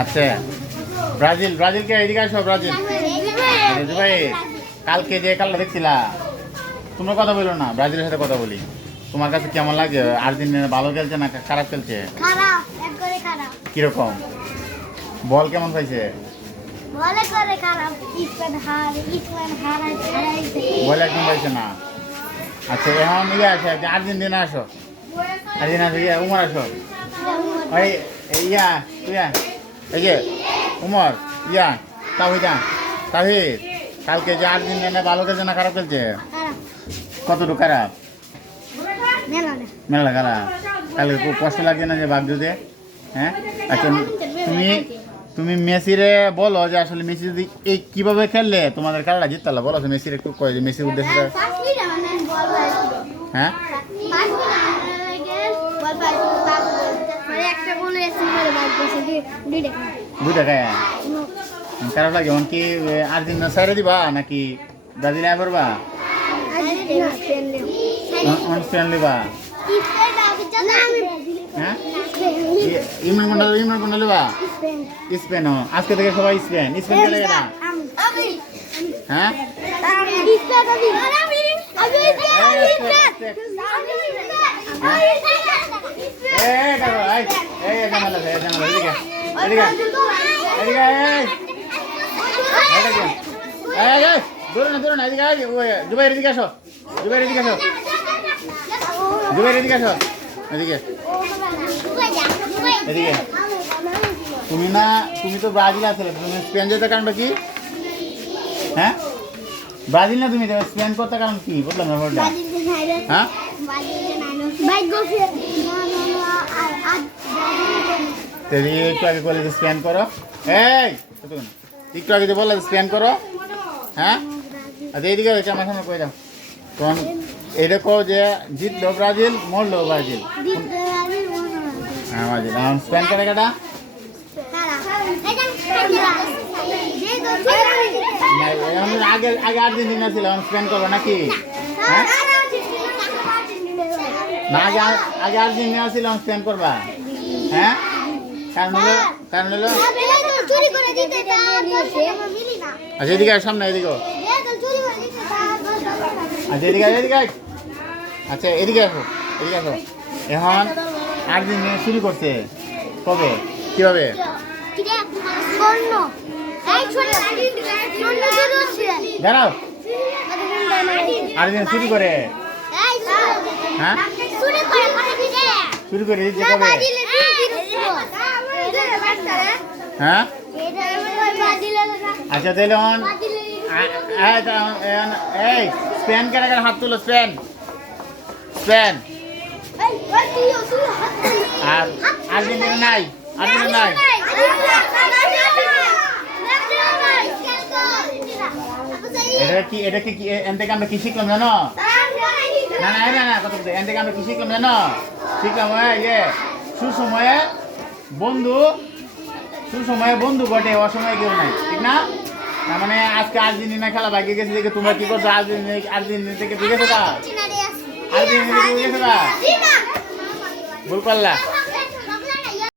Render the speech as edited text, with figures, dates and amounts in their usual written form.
আচ্ছা ব্রাজিল ব্রাজিলকে এদিকে আসো ব্রাজিল ভাই কালকে যে খেলা দেখছিলা তোমরা কথা বলো না ব্রাজিলের সাথে কথা বলি তোমার কাছে কেমন লাগে আর্জেন্টিনা ভালো খেলছে না খারাপ খেলছে কিরকম বল কেমন পাইছে বল একদম পাইছে না আচ্ছা এখন ইয়ে আছে আর্জেন্টিনা আসো আর্জেন্টিনা থেকে উমর আসো ওই ইয়া তুই এই যে উমর ইয়া তাহিদা তাহিদ কালকে যে আর্জেন্টিনা ভালো খেলছে না খারাপ খেলছে কতটুকু খারাপ মেলা খারাপ কালকে খুব কষ্ট লাগছে না যে ভাগ্যতে হ্যাঁ আচ্ছা তুমি মেসিরে বলো যে আসলে মেসি যদি এই কিভাবে খেললে তোমাদের খেলাটা জিততালা বলো মেসির একটু কয়ে যে মেসির উদ্দেশ্যে হ্যাঁ দুইটা খায় খারাপ লাগে এমন কি আর্জেন্টিনা সাইরে দিবা নাকি ব্রাজিল আয় করবা স্পেন লিবা হ্যাঁ ইমরান কোনটা লিবা স্পেন আজকে থেকে সবাই স্পেন স্পেন খেলে না হ্যাঁ দূর না এদিকে দুবাই এদিকে আসো দুবাই এদিকে আসো দুবাই এদিকে আসো এদিকে এদিকে তুমি তো ব্রাজিল আসলে তুমি স্পেন যেতে কারণটা কি হ্যাঁ ব্রাজিল না তুমি স্পেন করতে কারণ কি বুঝলাম না বলটা হ্যাঁ একটু আগে বলে স্পেন করো এই একটু আগে যে বললে স্পেন করো হ্যাঁ আচ্ছা এইদিকে আমার সামনে কয়ে দাও তখন এটা কো যে জিতলো ব্রাজিল মরলো ব্রাজিল হ্যাঁ ব্রাজিল এখন স্পেন করে কাটা আগে আগে আর্জেন্টিনা ছিল এখন স্পেন করবো নাকি হ্যাঁ না আগে আগে আর্জেন্টিনা ছিল এখন স্পেন করবা হ্যাঁ কারণ হলো আচ্ছা এদিকে সামনে এদিকে আচ্ছা এদিকে আচ্ছা এদিকে আসো এখন আর্জেন্টিনা শুরু করছে কবে কিভাবে দাঁড়াও আর্জেন্টিনা শুরু করে হ্যাঁ শুরু করে দিচ্ছে কবে হ্যাঁ আচ্ছা তাহলে এই স্পেন কেন হাত তুলো স্পেন আর আর্জেন্টিনা নাই এটা কি এন থেকে আমরা কি শিখলাম জানো না কত এন থেকে আমরা কি শিখলাম জানো শিখলাম সুসময়ে বন্ধু ঘটে অসময়ে কেউ নাই ঠিক না তার মানে আজকে আর্জেন্টিনা খেলা ভাগ্যে গেছে দেখে তোমরা কি করছো আর্জেন্টিনা থেকে ঠিক আছে আর্জেন্টিনা থেকে গেছে ভুল করলা